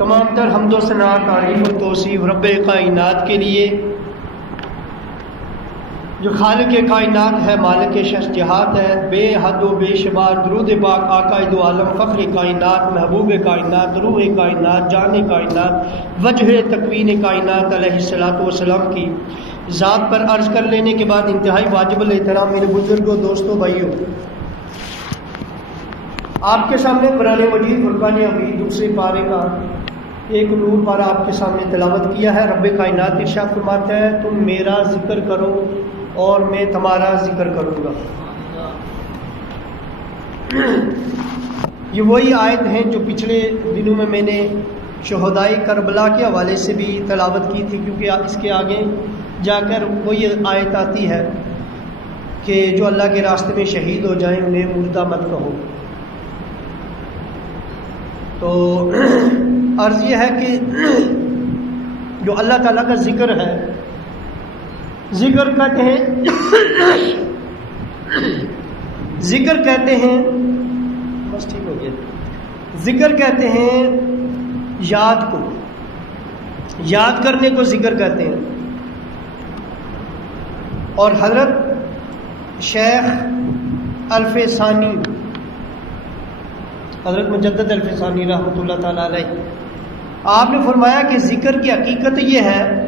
تمام تر حمد و ثنا تعریف و توصیف رب کائنات کے لیے جو خالق کائنات ہے، مالک شخص جہات ہے، بے حد و بے شمار درود پاک آقا دو عالم فخر کائنات، محبوب کائنات، روح کائنات، جان کائنات، وجہ تکوین کائنات علیہ الصلوۃ والسلام کی ذات پر عرض کر لینے کے بعد انتہائی واجب الاحترام میرے بزرگوں، دوستوں، بھائیوں، آپ کے سامنے قرآن مجید فرقان حمید دوسرے پارے کا ایک نور پارہ آپ کے سامنے تلاوت کیا ہے۔ رب کائنات ارشاد فرماتا ہے تم میرا ذکر کرو اور میں تمہارا ذکر کروں گا۔ یہ وہی آیت ہیں جو پچھلے دنوں میں میں نے شہدائے کربلا کے حوالے سے بھی تلاوت کی تھی، کیونکہ اس کے آگے جا کر وہی آیت آتی ہے کہ جو اللہ کے راستے میں شہید ہو جائیں انہیں مردہ مت کہو۔ تو عرض یہ ہے کہ جو اللہ تعالیٰ کا ذکر ہے، ذکر کہتے ہیں ذکر کہتے ہیں بس ٹھیک ہو گیا، ذکر کہتے ہیں یاد کو، یاد کرنے کو ذکر کہتے ہیں۔ اور حضرت شیخ الفسانی، حضرت مجدد الفسانی رحمۃ اللہ تعالی علیہ، آپ نے فرمایا کہ ذکر کی حقیقت یہ ہے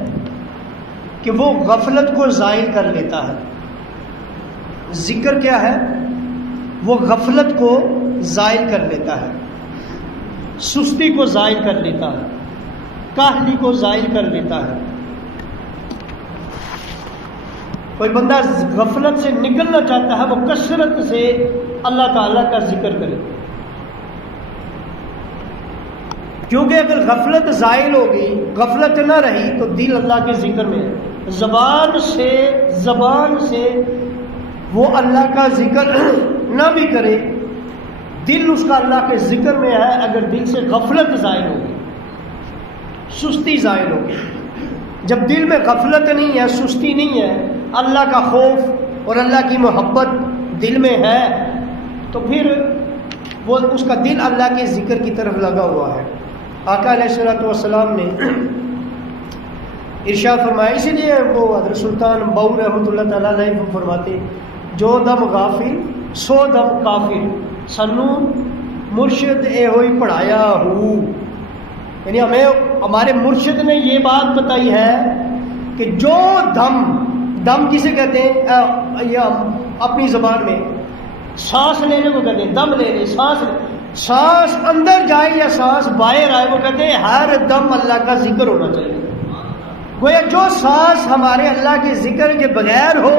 کہ وہ غفلت کو زائل کر لیتا ہے۔ ذکر کیا ہے؟ وہ غفلت کو زائل کر لیتا ہے، سستی کو زائل کر لیتا ہے، کاہلی کو زائل کر لیتا ہے۔ کوئی بندہ غفلت سے نکلنا چاہتا ہے، وہ کثرت سے اللہ تعالیٰ کا ذکر کرے، کیونکہ اگر غفلت زائل ہوگی، غفلت نہ رہی تو دل اللہ کے ذکر میں ہے۔ زبان سے وہ اللہ کا ذکر نہ بھی کرے، دل اس کا اللہ کے ذکر میں ہے۔ اگر دل سے غفلت زائل ہوگی، سستی زائل ہوگی، جب دل میں غفلت نہیں ہے، سستی نہیں ہے، اللہ کا خوف اور اللہ کی محبت دل میں ہے، تو پھر وہ اس کا دل اللہ کے ذکر کی طرف لگا ہوا ہے۔ آقا علیہ الصلوۃ والسلام نے ارشاد فرمایا، اسی لیے وہ حضرت سلطان بہو رحمۃ اللہ تعالیٰ علیہ فرماتے جو دم غافل سو دم کافر، سنو مرشد اے ہوئی پڑھایا ہو، یعنی ہمیں ہمارے مرشد نے یہ بات بتائی ہے کہ جو دم کسے کہتے ہیں؟ یا اپنی زبان میں سانس لینے کو کہتے ہیں، دم لے لے، سانس اندر جائے یا سانس باہر آئے، وہ کہتے ہیں ہر دم اللہ کا ذکر ہونا چاہیے۔ گویا جو سانس ہمارے اللہ کے ذکر کے بغیر ہو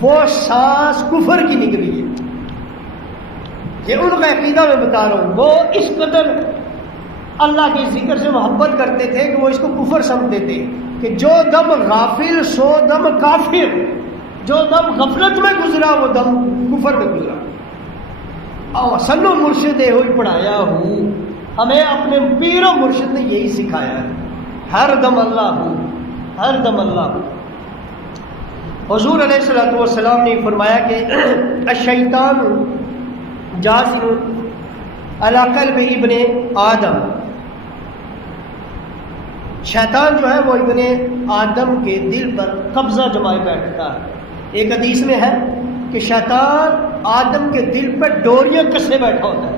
وہ سانس کفر کی نکلی ہے۔ یہ ان کا عقیدہ میں بتا رہا ہوں، وہ اس قدر اللہ کے ذکر سے محبت کرتے تھے کہ وہ اس کو کفر سمجھتے تھے کہ جو دم غافل سو دم کافر، جو دم غفلت میں گزرا وہ دم کفر میں گزرا۔ سنو مرشد ہوئی پڑھایا ہوں، ہمیں اپنے پیر و مرشد نے یہی سکھایا ہے، ہر دم اللہ ہوں، ہر دم اللہ ہوں۔ حضور علیہ الصلوۃ والسلام نے فرمایا کہ الشیطان جاثر علی قلب ابن آدم، شیطان جو ہے وہ ابن آدم کے دل پر قبضہ جمائے بیٹھتا ہے۔ ایک حدیث میں ہے کہ شیطان آدم کے دل پر ڈوریاں کسے بیٹھا ہوتا ہے،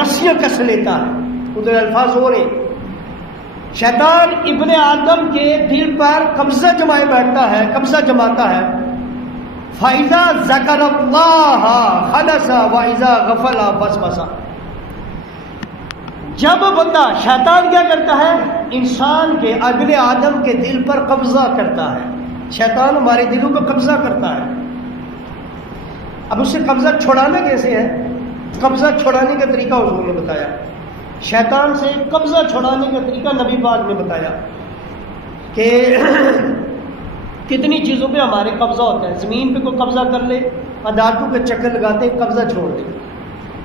رسیاں کس لیتا ہے۔ ادھر الفاظ ہو رہے، شیطان ابن آدم کے دل پر قبضہ جمائے بیٹھتا ہے، قبضہ جماتا ہے۔ فَإِذَا ذَكَرَ اللَّهَ خَلَصَ وَإِذَا غَفَلَ فَسْفَسَ۔ جب بندہ، شیطان کیا کرتا ہے؟ انسان کے ابن آدم کے دل پر قبضہ کرتا ہے۔ شیطان ہمارے دلوں کو قبضہ کرتا ہے۔ اب اس سے قبضہ چھڑانا کیسے ہے؟ قبضہ چھڑانے کا طریقہ حضور نے بتایا، شیطان سے قبضہ چھڑانے کا طریقہ نبی پاک نے بتایا کہ کتنی چیزوں پہ ہمارے قبضہ ہوتا ہے۔ زمین پہ کوئی قبضہ کر لے، عدالتوں کے چکر لگاتے ہیں، قبضہ چھوڑ دیں،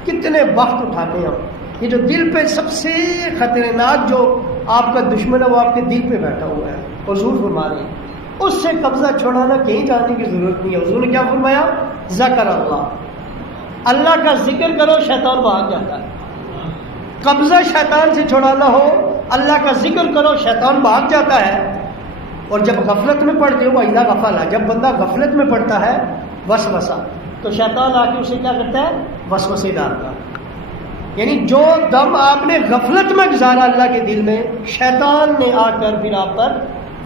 کتنے وقت اٹھاتے ہیں ہم۔ یہ جو دل پہ سب سے خطرناک جو آپ کا دشمن ہے وہ آپ کے دل پہ بیٹھا ہوا ہے، حضور فرما رہے ہیں اس سے قبضہ چھڑانا کہیں جانے کی ضرورت نہیں ہے۔ حضور نے کیا فرمایا؟ ذکر اللہ، اللہ کا ذکر کرو، شیطان بھاگ جاتا ہے۔ قبضہ شیطان سے چھڑانا ہو، اللہ کا ذکر کرو، شیطان بھاگ جاتا ہے. اور جب غفلت میں پڑ جائے، وہ اذا غفلا، جب بندہ غفلت میں پڑتا ہے، وسوسہ، تو شیطان آ کے اسے کیا کرتا ہے؟ وسوسے ڈالتا ہے. یعنی جو دم آپ نے غفلت میں گزارا اللہ کے دل میں، شیطان نے آ کر پھر آپ پر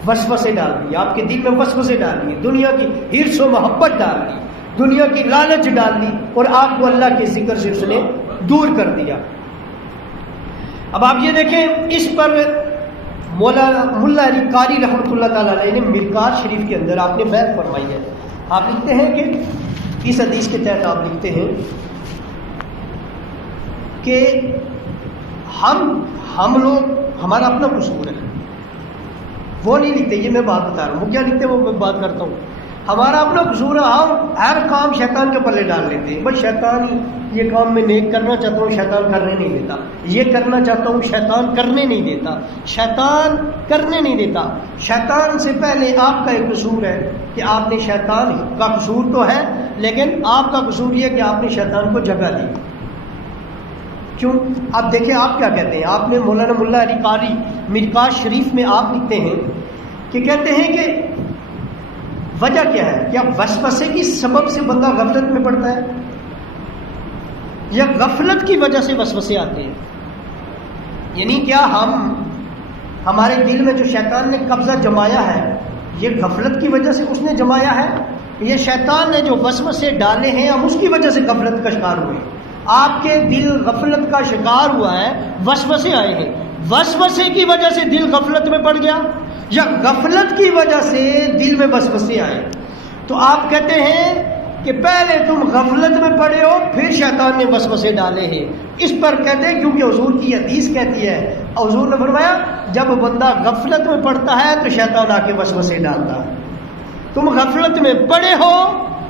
وسوسے ڈال دی، آپ کے دل میں وسوسے ڈال دیے، دنیا کی حرص و محبت ڈال دی، دنیا کی لالچ ڈال دی، اور آپ کو اللہ کے ذکر سے اس نے دور کر دیا. اب آپ یہ دیکھیں، اس پر ملا علی قاری رحمۃ اللہ تعالیٰ علیہ نے مرقات شریف کے اندر آپ نے بیان فرمائی ہے. آپ لکھتے ہیں کہ اس حدیث کے تحت آپ لکھتے ہیں کہ ہم لوگ، ہمارا اپنا قصور ہے، وہ نہیں لکھتے، یہ میں بات بتا رہا ہوں، وہ کیا لکھتے ہیں وہ میں بات کرتا ہوں. ہمارا اپنا قصور ہے، ہم ہر کام شیطان کے پلے ڈال لیتے ہیں. بس شیطان ہی، یہ کام میں نیک کرنا چاہتا ہوں، شیطان کرنے نہیں دیتا، یہ کرنا چاہتا ہوں، شیطان کرنے نہیں دیتا، شیطان کرنے نہیں دیتا. شیطان سے پہلے آپ کا ایک قصور ہے کہ آپ نے، شیطان کا قصور تو ہے لیکن آپ کا قصور یہ کہ آپ نے شیطان کو جگہ دی. کیوں؟ آپ دیکھیں آپ کیا کہتے ہیں. آپ نے مولانا ملا علی قاری مرقات شریف میں آپ لکھتے ہیں کہ کہتے ہیں کہ وجہ کیا ہے؟ کیا وسوسے کی سبب سے بندہ غفلت میں پڑتا ہے، یا غفلت کی وجہ سے وسوسے آتے ہیں؟ یعنی کیا ہمارے دل میں جو شیطان نے قبضہ جمایا ہے، یہ غفلت کی وجہ سے اس نے جمایا ہے، یہ شیطان نے جو وسوسے ڈالے ہیں ہم اس کی وجہ سے غفلت کا شکار ہوئے؟ آپ کے دل غفلت کا شکار ہوا ہے، وسوسے آئے ہیں، وسوسے کی وجہ سے دل غفلت میں پڑ گیا، یا غفلت کی وجہ سے دل میں وسوسے آئے؟ تو آپ کہتے ہیں کہ پہلے تم غفلت میں پڑے ہو، پھر شیطان نے وسوسے ڈالے ہیں. اس پر کہتے ہیں کیونکہ حضور کی حدیث کہتی ہے، حضور نے فرمایا جب بندہ غفلت میں پڑتا ہے تو شیطان آ کے وسوسے ڈالتا ہے. تم غفلت میں پڑے ہو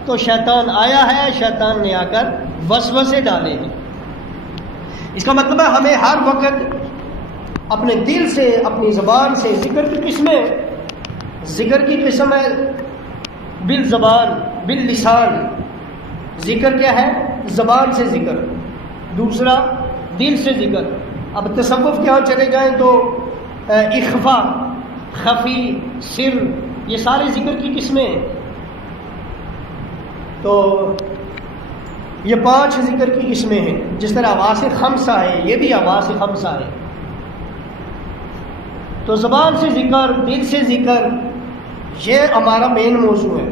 تو شیطان آیا ہے، شیطان نے آ کر وسوسے ڈالے ہیں. اس کا مطلب ہے ہمیں ہر وقت اپنے دل سے، اپنی زبان سے، ذکر کی قسمیں، ذکر کی قسم ہے بالزبان، باللسان. ذکر کیا ہے؟ زبان سے ذکر. دوسرا دل سے ذکر. اب تصوف کے ہاں چلے جائیں تو اخفا، خفی، سر، یہ سارے ذکر کی قسمیں ہیں. تو یہ 5 ذکر کی قسمیں ہیں. جس طرح آواز خمسہ ہے، یہ بھی آواز خمسہ ہے. تو زبان سے ذکر، دل سے ذکر، یہ ہمارا مین موضوع ہے.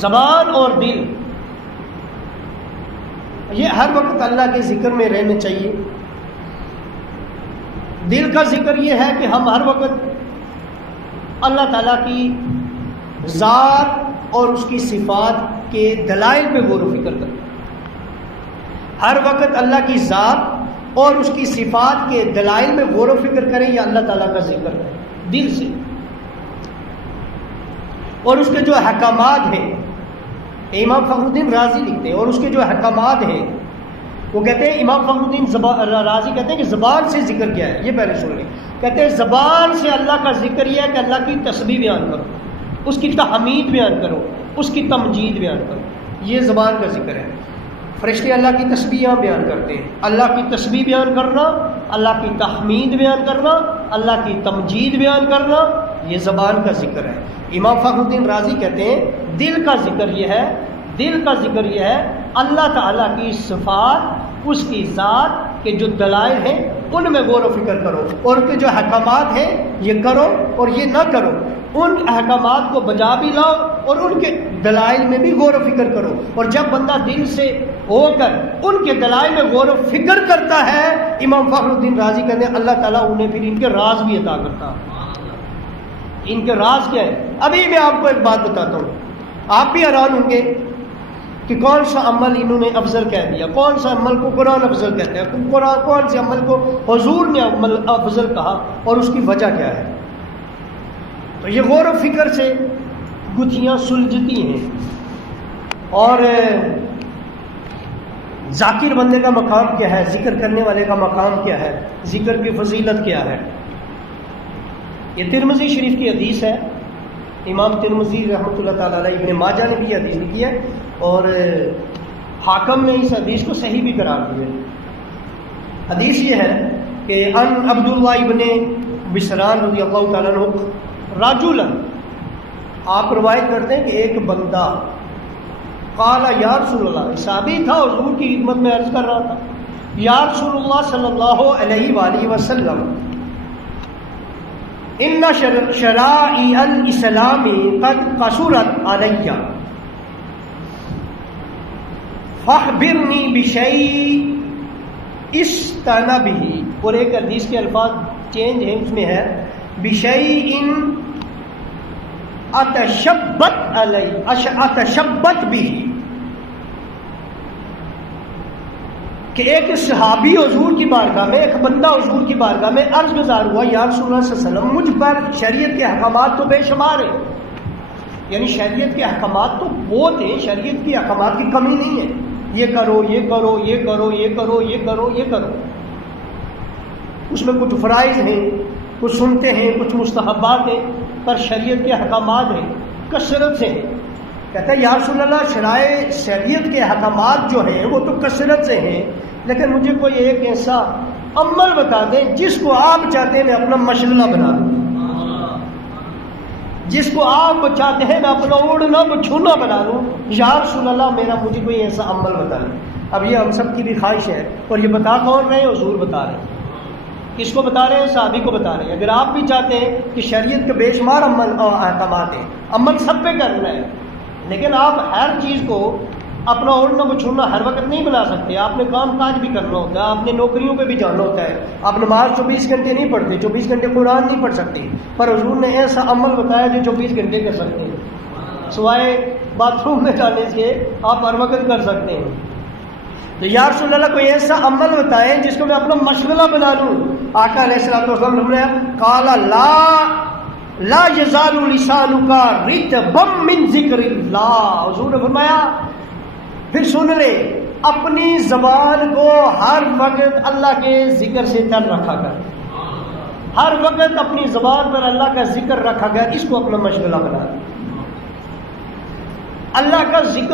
زبان اور دل، یہ ہر وقت اللہ کے ذکر میں رہنا چاہیے. دل کا ذکر یہ ہے کہ ہم ہر وقت اللہ تعالیٰ کی ذات اور اس کی صفات کے دلائل پہ غور و فکر کریں. ہر وقت اللہ کی ذات اور اس کی صفات کے دلائل میں غور و فکر کریں، یا اللہ تعالیٰ کا ذکر ہے دل سے. اور اس کے جو احکامات ہیں، امام فخر الدین رازی لکھتے ہیں، اور اس کے جو احکامات ہیں وہ کہتے ہیں، امام فخر الدین رازی کہتے ہیں کہ زبان سے ذکر کیا ہے. یہ پہلے سن لیں. کہتے ہیں زبان سے اللہ کا ذکر یہ ہے کہ اللہ کی تسبیح بیان کرو، اس کی تحمید بیان کرو، اس کی تمجید بیان کرو. یہ زبان کا ذکر ہے. فرشتے اللہ کی تسبیح بیان کرتے ہیں. اللہ کی تسبیح بیان کرنا، اللہ کی تحمید بیان کرنا، اللہ کی تمجید بیان کرنا، یہ زبان کا ذکر ہے. امام فخر الدین رازی کہتے ہیں دل کا ذکر یہ ہے، دل کا ذکر یہ ہے اللہ تعالیٰ کی صفات، اس کی ذات کے جو دلائل ہیں ان میں غور و فکر کرو، اور ان کے جو احکامات ہیں یہ کرو اور یہ نہ کرو. ان احکامات کو بجا بھی لاؤ اور ان کے دلائل میں بھی غور و فکر کرو. اور جب بندہ دل سے ہو کر ان کے دلائل میں غور و فکر کرتا ہے، امام فخر الدین رازی کہتے ہیں اللہ تعالیٰ انہیں پھر ان کے راز بھی عطا کرتا. ان کے راز کیا ہے؟ ابھی میں آپ کو ایک بات بتاتا ہوں، آپ بھی حیران ہوں گے کہ کون سا عمل انہوں نے افضل کہہ دیا، کون سا عمل کو قرآن افضل کہتے ہیں، کون سے عمل کو حضور نے عمل افضل کہا، اور اس کی وجہ کیا ہے. تو یہ غور و فکر سے گتھیاں سلجھتی ہیں. اور ذاکر بندے کا مقام کیا ہے، ذکر کرنے والے کا مقام کیا ہے، ذکر کی فضیلت کیا ہے. یہ ترمذی شریف کی حدیث ہے. امام ترمذی رحمۃ اللہ تعالیٰ علیہ، ابن ماجہ نے بھی حدیث لکھی ہے، اور حاکم نے اس حدیث کو صحیح بھی قرار دیا. حدیث یہ ہے کہ ان عبداللہ ابن بسران رضی اللہ تعالیٰ عنہ رجلا، آپ روایت کرتے ہیں کہ ایک بندہ قال یا رسول اللہ، صحابی تھا حضور کی خدمت میں عرض کر رہا تھا، یا رسول اللہ صلی اللہ علیہ وآلہ وسلم ان شرائع الاسلام قد قصرت علی فاخبرنی بشیء استنبہ، اور ایک حدیث کے الفاظ چینج ہیں، اس میں ہے بشیء اتشبت علی اتشبت بھی، کہ ایک صحابی حضور کی بارگاہ میں، ایک بندہ حضور کی بارگاہ میں عرض گزار ہوا، یا رسول اللہ صلی اللہ علیہ وسلم مجھ پر شریعت کے احکامات تو بے شمار ہیں، یعنی شریعت کے احکامات تو بہت ہیں، شریعت کی احکامات کی کمی نہیں ہے، یہ کرو یہ کرو یہ کرو یہ کرو یہ کرو یہ کرو، اس میں کچھ فرائض ہیں، کچھ سنتے ہیں، کچھ مستحبات ہیں، پر شریعت کے احکامات ہیں کثرت سے ہیں۔ کہتا ہے یا رسول اللہ شریعت کے احکامات جو ہیں وہ تو کثرت سے ہیں، لیکن مجھے کوئی ایک ایسا عمل بتا دیں جس کو آپ چاہتے ہیں میں اپنا مشغلہ بنا لوں، جس کو آپ چاہتے ہیں میں اپنا اوڑھنا بچھونا بنا لوں، یا رسول اللہ مجھے کوئی ایسا عمل بتا دیں۔ اب یہ ہم سب کی بھی خواہش ہے، اور یہ بتا کون رہے ہیں؟ حضور بتا رہے ہیں۔ کس کو بتا رہے ہیں؟ صحابی کو بتا رہے ہیں۔ اگر آپ بھی چاہتے ہیں کہ شریعت کے بے شمار احکامات ہیں، عمل سب پہ کرنا ہے، لیکن آپ ہر چیز کو اپنا اوڑھنا بچھونا ہر وقت نہیں بنا سکتے، آپ نے کام کاج بھی کرنا ہوتا ہے، آپ نے نوکریوں پہ بھی جانا ہوتا ہے، آپ نماز 24 گھنٹے نہیں پڑھتے، 24 گھنٹے قرآن نہیں پڑھ سکتے، پر حضور نے ایسا عمل بتایا جو 24 گھنٹے کر سکتے ہیں، سوائے باتھ روم میں جانے سے آپ ہر وقت کر سکتے ہیں۔ تو یا رسول اللہ کوئی ایسا عمل بتائیں جس کو میں اپنا مشغلہ بنا لوں۔ آقا علیہ الصلوۃ والسلام نے قال لا یزال لسانک رطبا من ذکر اللہ، حضور نے فرمایا پھر سن لے، اپنی زبان کو ہر وقت اللہ کے ذکر سے تر رکھا کر، ہر وقت اپنی زبان پر اللہ کا ذکر رکھا کر، اس کو اپنا مشغلہ بنا، اللہ کا ذکر